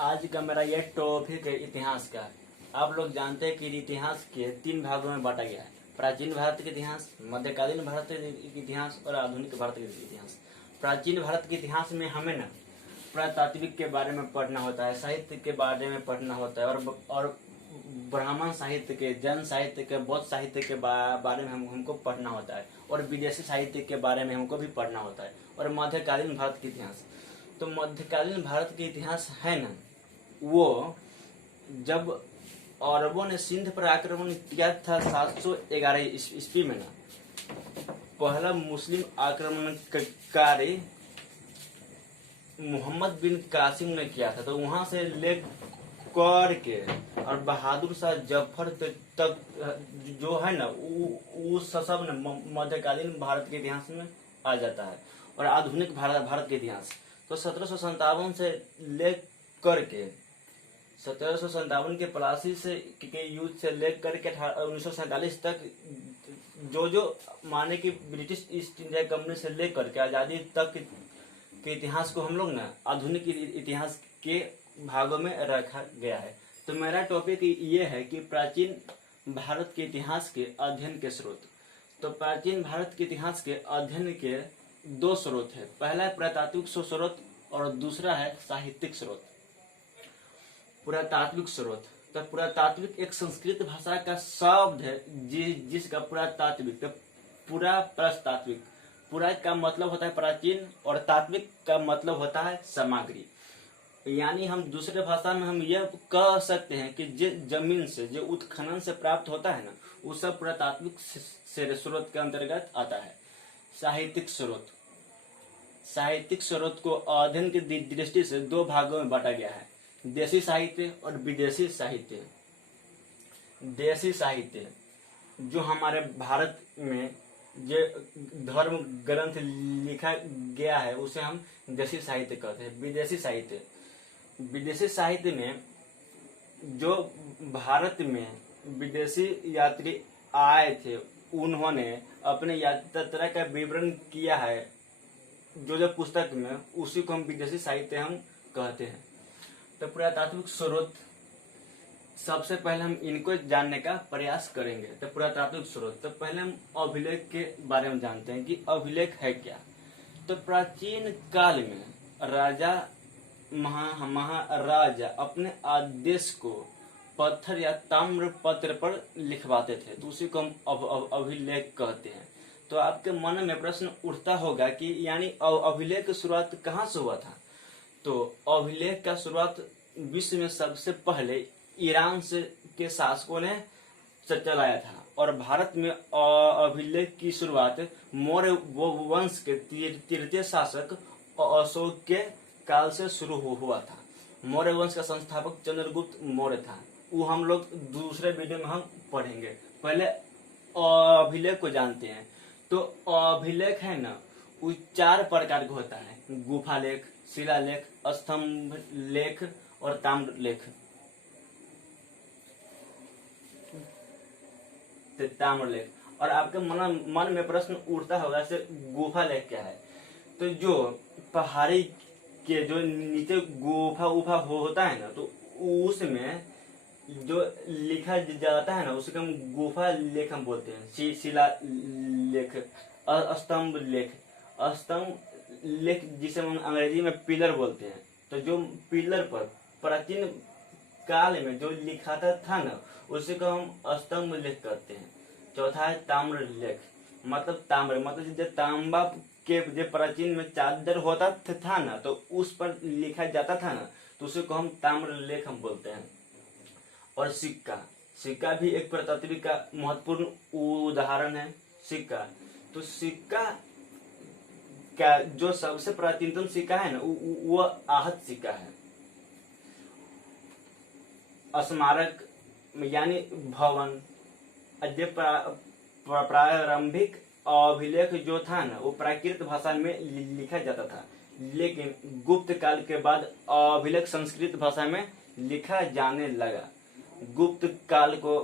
आज का मेरा यह टॉपिक है इतिहास का। आप लोग जानते हैं कि इतिहास के 3 भागों में बांटा गया है। प्राचीन भारत के इतिहास, मध्यकालीन भारत के इतिहास और आधुनिक भारत के इतिहास। प्राचीन भारत के इतिहास में हमें ना पुरातात्विक के बारे में पढ़ना होता है, साहित्य के बारे में पढ़ना होता है और ब्राह्मण साहित्य के, जैन साहित्य के, बौद्ध साहित्य के बारे में हमको पढ़ना होता है और विदेशी साहित्य के बारे में हमको भी पढ़ना होता है और मध्यकालीन भारत के इतिहास। तो मध्यकालीन भारत के इतिहास है ना, वो जब अरबों ने सिंध पर आक्रमण किया था 711 ईस्वी में ना, पहला मुस्लिम आक्रमणकारी मोहम्मद बिन कासिम ने किया था। तो वहां से ले करके और बहादुर शाह जफर तक जो है ना, वो सब मध्यकालीन भारत के इतिहास में आ जाता है। और आधुनिक भारत के इतिहास तो 1757 से ले करके 1757 के प्लासी से के युद्ध से लेकर के 1947 तक जो माने कि ब्रिटिश ईस्ट इंडिया कंपनी से लेकर के आज़ादी तक के इतिहास को हम लोग ना आधुनिक इतिहास के भागों में रखा गया है। तो मेरा टॉपिक ये है कि प्राचीन भारत के इतिहास के अध्ययन के स्रोत। तो प्राचीन भारत के इतिहास के अध्ययन के 2 स्रोत है। पहला है पुरातात्विक स्रोत और दूसरा है साहित्यिक स्रोत। पुरातात्विक स्रोत, तो पुरातात्विक एक संस्कृत भाषा का शब्द है जिसका पुरातात्विक, तो पुरा प्लस तात्विक, पुरा का मतलब होता है प्राचीन और तात्विक का मतलब होता है सामग्री। यानी हम दूसरे भाषा में हम यह कह सकते हैं कि जो जमीन से, जो उत्खनन से प्राप्त होता है ना, वो सब पुरातात्विक स्रोत के अंतर्गत आता है। साहित्यिक स्रोत, साहित्यिक स्रोत को अध्ययन की दृष्टि से 2 भागों में बांटा गया है, देशी साहित्य और विदेशी साहित्य। देशी साहित्य जो हमारे भारत में जो धर्म ग्रंथ लिखा गया है उसे हम देशी साहित्य कहते हैं। विदेशी साहित्य, विदेशी साहित्य में जो भारत में विदेशी यात्री आए थे उन्होंने अपने यात्रा का विवरण किया है, जो पुस्तक में, उसी को हम विदेशी साहित्य हम कहते हैं। तो पुरातात्विक स्रोत, सबसे पहले हम इनको जानने का प्रयास करेंगे। तो पुरातात्विक स्रोत, तो पहले हम अभिलेख के बारे में जानते हैं कि अभिलेख है क्या। तो प्राचीन काल में राजा महाराजा अपने आदेश को पत्थर या ताम्र पत्र पर लिखवाते थे, तो उसी को हम अभिलेख कहते हैं। तो आपके मन में प्रश्न उठता होगा कि यानी अभिलेख की शुरुआत कहाँ से हुआ था। तो अभिलेख का शुरुआत विश्व में सबसे पहले ईरान से के शासकों ने चलाया था और भारत में अभिलेख की शुरुआत मौर्य वंश के तृतीय शासक अशोक के काल से शुरू हुआ था। मौर्य वंश का संस्थापक चंद्रगुप्त मौर्य था, वो हम लोग दूसरे वीडियो में हम पढ़ेंगे। पहले अभिलेख को जानते हैं। तो अभिलेख है ना, वो 4 प्रकार का होता है, गुफा लेख, शिलालेख, स्तंभ लेख और ताम्र लेख। ताम्र लेख। और आपके मन में प्रश्न उठता होगा से गुफा लेख क्या है। तो जो पहाड़ी के जो नीचे गुफा उफा होता है ना, तो उसमें जो लिखा जाता है ना, उसको हम गुफा लेख हम बोलते हैं। शिला लेख, स्तंभ लेख, स्तंभ लेख जिसे हम अंग्रेजी में पिलर बोलते हैं। तो जो पिलर पर प्राचीन काल में जो लिखाता था ना, उसी को हम स्तंभ लेख कहते हैं। चौथा है ताम्र लेख, मतलब ताम्र मतलब जो तांबा के जो प्राचीन में चादर होता था ना, तो उस पर लिखा जाता था ना, तो उसी को हम ताम्र लेख हम बोलते हैं। और सिक्का, सिक्का भी एक पुरातात्विक का महत्वपूर्ण उदाहरण है। सिक्का, तो सिक्का का जो सबसे प्राचीनतम सिक्का है ना, वो आहत सिक्का है। स्मारक यानी भवन, प्रारंभिक अभिलेख जो था ना, वो प्राकृत भाषा में लिखा जाता था, लेकिन गुप्त काल के बाद अभिलेख संस्कृत भाषा में लिखा जाने लगा। गुप्त काल को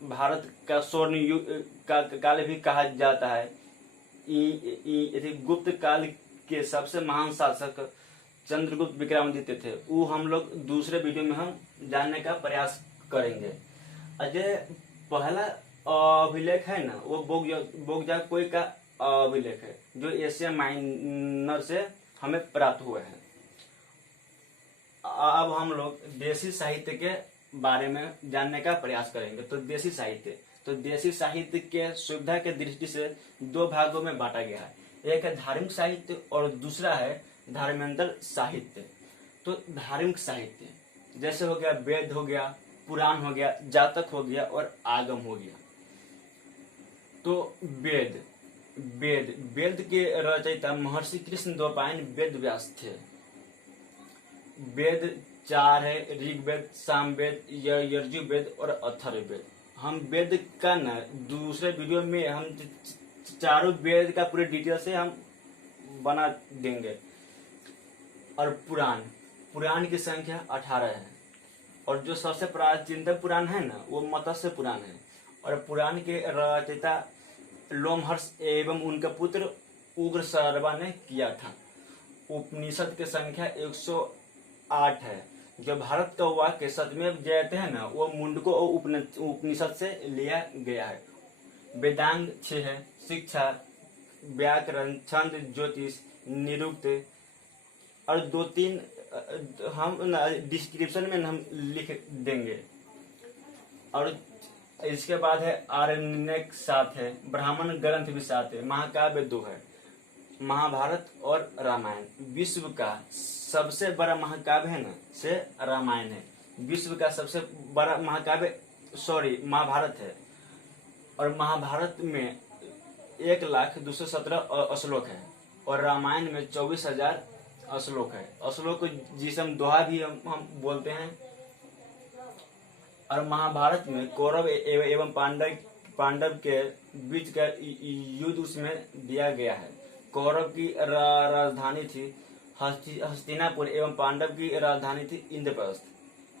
भारत का स्वर्ण युग का काल भी कहा जाता है। गुप्त काल के सबसे महान शासक चंद्रगुप्त विक्रमादित्य थे, वो हम लोग दूसरे वीडियो में हम जानने का प्रयास करेंगे। अजय पहला अभिलेख है ना, वो बोगजाकोई का अभिलेख है जो एशिया माइनर से हमें प्राप्त हुआ है। अब हम लोग देसी साहित्य के बारे में जानने का प्रयास करेंगे। तो देसी साहित्य के सुविधा के दृष्टि से दो भागों में बांटा गया है, एक है धार्मिक साहित्य और दूसरा है धर्मेंद्र साहित्य। तो धार्मिक साहित्य जैसे हो गया वेद हो गया, पुराण हो गया, जातक हो गया और आगम हो गया। तो वेद के रचयिता महर्षि कृष्ण द्वैपायन वेद व्यास थे। वेद 4 है, ऋग्वेद, सामवेद, यजुर्वेद और अथर्ववेद। हम वेद का न दूसरे वीडियो में हम चारों वेद का पूरे डिटेल से हम बना देंगे। और पुराण की संख्या 18 है और जो सबसे प्राचीनतम पुराण है ना वो मत्स्य पुराण है। और पुराण के रचयिता लोमहर्ष एवं उनके पुत्र उग्रशर्वा ने किया था। उपनिषद की संख्या 108 है। जो भारत का वाक्य सत्यमेव जयते है ना वो मुंडको उपनिषद से लिया गया है। वेदांग 6 है, शिक्षा, व्याकरण, छंद, ज्योतिष, निरुक्त और 2-3 हम डिस्क्रिप्शन में हम लिख देंगे। और इसके बाद है आरण्यक 7 है, ब्राह्मण ग्रंथ भी 7 है, महाकाव्य 2 है, महाभारत और रामायण। विश्व का सबसे बड़ा महाकाव्य है ना से रामायण है। विश्व का सबसे बड़ा महाकाव्य महाभारत है। और महाभारत में 1,217 श्लोक है और रामायण में 24,000 श्लोक है। श्लोक को जिसम दोहा भी हम बोलते हैं। और महाभारत में कौरव एवं पांडव के बीच का युद्ध उसमें दिया गया है। कौरव की राजधानी थी हस्तिनापुर एवं पांडव की राजधानी थी इंद्रप्रस्थ।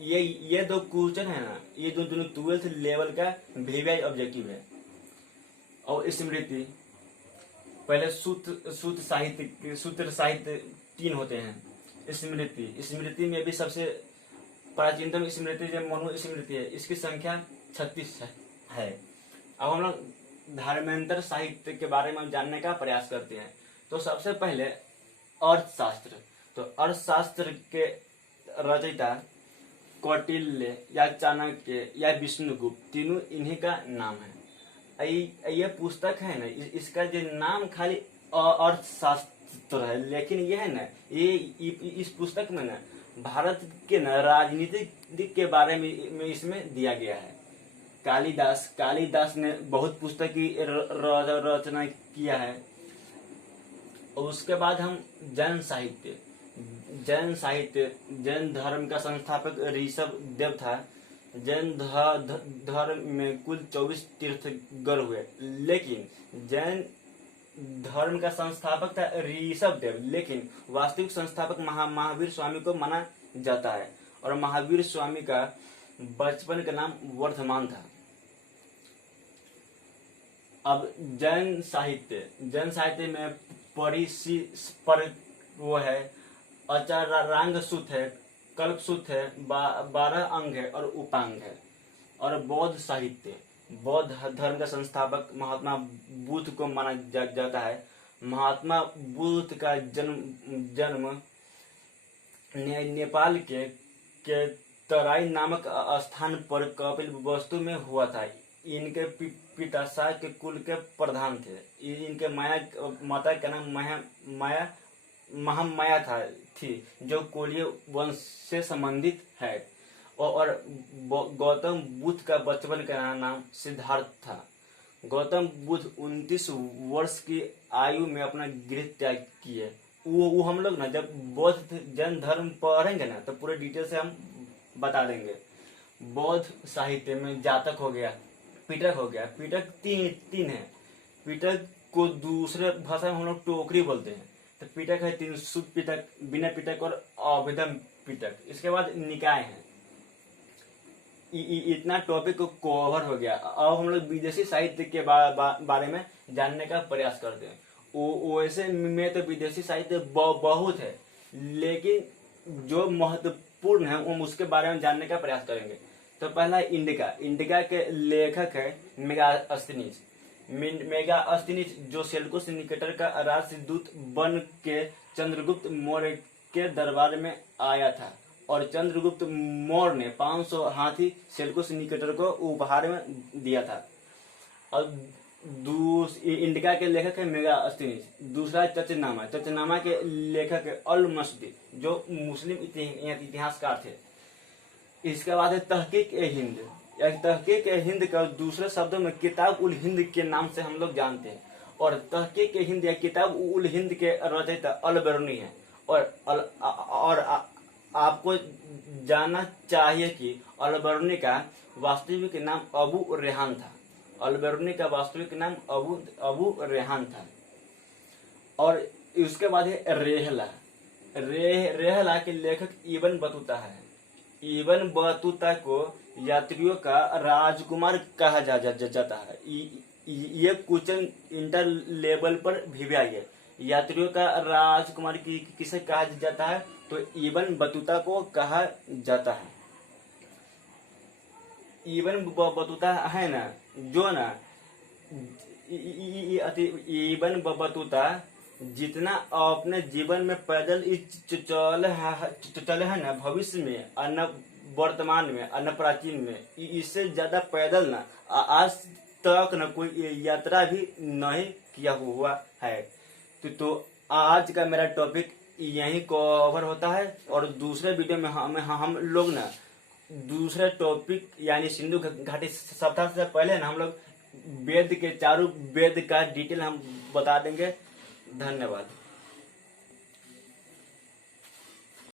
ये 2 क्वेश्चन है ना, ये दोनों 12th लेवल का वीवीआई ऑब्जेक्टिव है। और स्मृति पहले सूत्र साहित्य 3 होते हैं। स्मृति में भी सबसे प्राचीनतम स्मृति जो मनु स्मृति है, इसकी संख्या 36 है। अब हम लोग धर्मेंद्र साहित्य के बारे में जानने का प्रयास करते हैं। तो सबसे पहले अर्थशास्त्र। तो अर्थशास्त्र के रचयिता कौटिल्य या चाणक्य या विष्णुगुप्त, तीनों इन्हीं का नाम है। ये पुस्तक है ना, इसका जो नाम खाली अर्थशास्त्र है, लेकिन ये है ना, ये इस पुस्तक में ना भारत के न राजनीति के बारे में इसमें दिया गया है। कालिदास ने बहुत पुस्तक की रचना किया है। और उसके बाद हम जैन साहित्य, जैन धर्म का संस्थापक ऋषभ देव था। जैन धर्म में कुल 24 तीर्थंकर हुए, लेकिन जैन धर्म का संस्थापक था ऋषभ देव, लेकिन वास्तविक संस्थापक महावीर स्वामी को माना जाता है। और महावीर स्वामी का बचपन का नाम वर्धमान था। अब जैन साहित्य में वो है, आचारांग सूत है, कल्प सूत है, 12 अंग है और उपांग है। और बौद्ध साहित्य, बौद्ध धर्म का संस्थापक महात्मा बुद्ध को माना जाता है। महात्मा बुद्ध का जन्म नेपाल के तराई नामक स्थान पर कपिलवस्तु में हुआ था। इनके पिता शाक्य कुल के प्रधान थे। इनके माता का नाम महामाया थी, जो कोलीय वंश से संबंधित है। और गौतम बुद्ध का बचपन का नाम सिद्धार्थ था। गौतम बुद्ध 29 वर्ष की आयु में अपना गृह त्याग किए। वो हम लोग ना जब बौद्ध जैन धर्म पढ़ेंगे ना तो पूरे डिटेल से हम बता देंगे। बौद्ध साहित्य में जातक हो गया, पिटक हो गया। पिटक तीन है। पिटक को दूसरे भाषा में हम लोग टोकरी बोलते हैं। तो पिटक है 3, शुद्ध पिटक, बिना पिटक और अभिधम पिटक। इसके बाद निकाय है। इतना टॉपिक को कवर हो गया। अब हम लोग विदेशी साहित्य के बारे में जानने का प्रयास करते हैं। वैसे में तो विदेशी साहित्य बहुत है, लेकिन जो महत्वपूर्ण है हम उसके बारे में जानने का प्रयास करेंगे। तो पहला इंडिका। इंडिका के लेखक है मेगास्थनीज। मेगास्थनीज जो सेल्यूकस निकेटर का राजदूत बन के चंद्रगुप्त मौर्य के दरबार में आया था और चंद्रगुप्त मौर्य ने 500 हाथी सेल्यूकस निकेटर को उपहार में दिया था। और इंडिका के लेखक है मेगास्थनीज। दूसरा चचनामा। चचनामा के लेखक है अल मसदी जो मुस्लिम इतिहासकार थे। इसके बाद है तहकीक ए हिंद। तहकीक ए हिंद का दूसरे शब्दों में किताब उल हिंद के नाम से हम लोग जानते हैं। और तहकीक ए हिंद या किताब उल हिंद के रचयिता अल बरूनी है। और आपको जानना चाहिए कि अल बरूनी का वास्तविक नाम अबू रेहान था। अल बरूनी का वास्तविक नाम अबू रेहान था। और उसके बाद है रेहला। रेहला के लेखक इब्न बतूता है। इब्न बतूता को यात्रियों का राजकुमार कहा जाता है। ये क्वेश्चन इंटर लेवल पर भी आई है। यात्रियों का राजकुमार किसे कहा जाता है? तो इब्न बतूता को कहा जाता है। इब्न बतूता है ना, जो ना इब्न बतूता जितना अपने जीवन में पैदल चले है ना, भविष्य में न वर्तमान में न प्राचीन में, इससे ज्यादा पैदल ना आज तक न कोई यात्रा भी नहीं किया हुआ है। तो आज का मेरा टॉपिक यही कवर होता है। और दूसरे वीडियो में हम लोग ना दूसरे टॉपिक यानी सिंधु घाटी सभ्यता से पहले ना हम लोग वेद के चारों वेद का डिटेल हम बता देंगे। धन्यवाद।